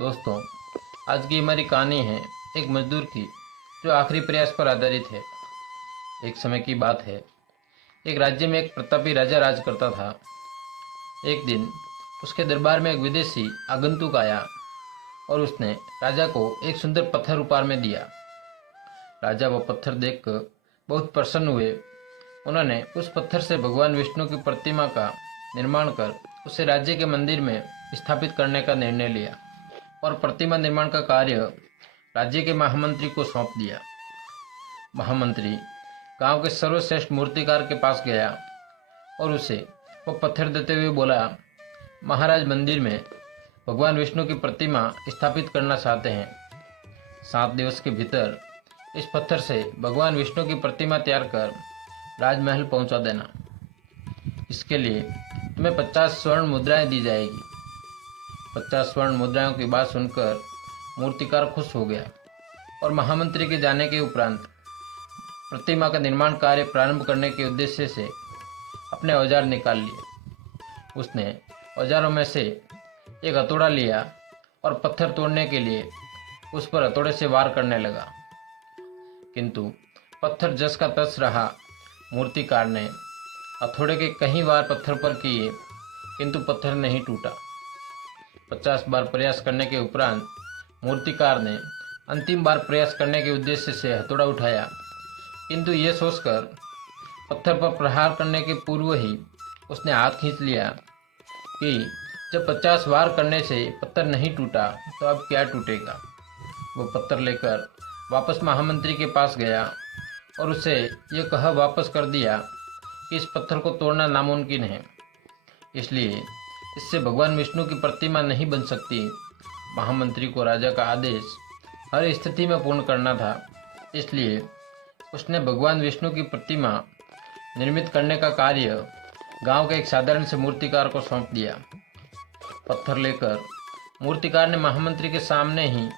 दोस्तों, आज की हमारी कहानी है एक मजदूर की जो आखिरी प्रयास पर आधारित है। एक समय की बात है, एक राज्य में एक प्रतापी राजा राज करता था। एक दिन उसके दरबार में एक विदेशी आगंतुक आया और उसने राजा को एक सुंदर पत्थर उपहार में दिया। राजा वह पत्थर देखकर बहुत प्रसन्न हुए। उन्होंने उस पत्थर से भगवान विष्णु की प्रतिमा का निर्माण कर उसे राज्य के मंदिर में स्थापित करने का निर्णय लिया और प्रतिमा निर्माण का कार्य राज्य के महामंत्री को सौंप दिया। महामंत्री गांव के सर्वश्रेष्ठ मूर्तिकार के पास गया और उसे वो पत्थर देते हुए बोला, महाराज मंदिर में भगवान विष्णु की प्रतिमा स्थापित करना चाहते हैं। 7 दिवस के भीतर इस पत्थर से भगवान विष्णु की प्रतिमा तैयार कर राजमहल पहुंचा देना। इसके लिए तुम्हें 50 स्वर्ण मुद्राएं दी जाएगी। 50 स्वर्ण मुद्राओं की बात सुनकर मूर्तिकार खुश हो गया और महामंत्री के जाने के उपरांत प्रतिमा का निर्माण कार्य प्रारंभ करने के उद्देश्य से अपने औजार निकाल लिए। उसने औजारों में से एक हथौड़ा लिया और पत्थर तोड़ने के लिए उस पर हथौड़े से वार करने लगा, किंतु पत्थर जस का तस रहा। मूर्तिकार ने हथौड़े के कई वार पत्थर पर किए, किंतु पत्थर नहीं टूटा। 50 बार प्रयास करने के उपरांत मूर्तिकार ने अंतिम बार प्रयास करने के उद्देश्य से हथौड़ा उठाया, किंतु यह सोचकर पत्थर पर प्रहार करने के पूर्व ही उसने हाथ खींच लिया कि जब 50 वार करने से पत्थर नहीं टूटा तो अब क्या टूटेगा। वो पत्थर लेकर वापस महामंत्री के पास गया और उसे यह कह वापस कर दिया कि इस पत्थर को तोड़ना नामुमकिन है, इसलिए इससे भगवान विष्णु की प्रतिमा नहीं बन सकती। महामंत्री को राजा का आदेश हर स्थिति में पूर्ण करना था, इसलिए उसने भगवान विष्णु की प्रतिमा निर्मित करने का कार्य गांव के एक साधारण से मूर्तिकार को सौंप दिया। पत्थर लेकर मूर्तिकार ने महामंत्री के सामने ही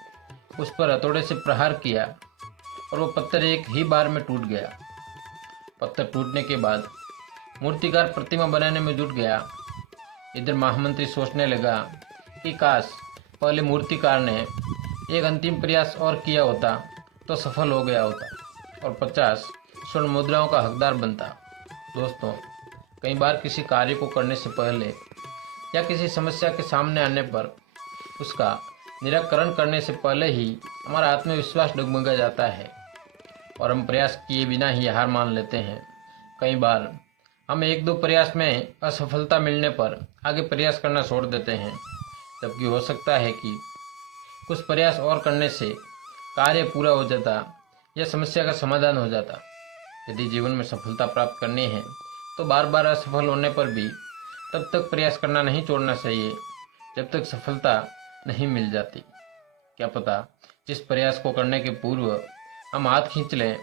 उस पर हथौड़े से प्रहार किया और वो पत्थर एक ही बार में टूट गया। पत्थर टूटने के बाद मूर्तिकार प्रतिमा बनाने में जुट गया। इधर महामंत्री सोचने लगा कि काश पहले मूर्तिकार ने एक अंतिम प्रयास और किया होता तो सफल हो गया होता और 50 स्वर्ण मुद्राओं का हकदार बनता। दोस्तों, कई बार किसी कार्य को करने से पहले या किसी समस्या के सामने आने पर उसका निराकरण करने से पहले ही हमारा आत्मविश्वास डगमगा जाता है और हम प्रयास किए बिना ही हार मान लेते हैं। कई बार हम 1-2 प्रयास में असफलता मिलने पर आगे प्रयास करना छोड़ देते हैं, जबकि हो सकता है कि कुछ प्रयास और करने से कार्य पूरा हो जाता या समस्या का समाधान हो जाता। यदि जीवन में सफलता प्राप्त करनी है तो बार बार असफल होने पर भी तब तक प्रयास करना नहीं छोड़ना चाहिए जब तक सफलता नहीं मिल जाती। क्या पता जिस प्रयास को करने के पूर्व हम हाथ खींच लें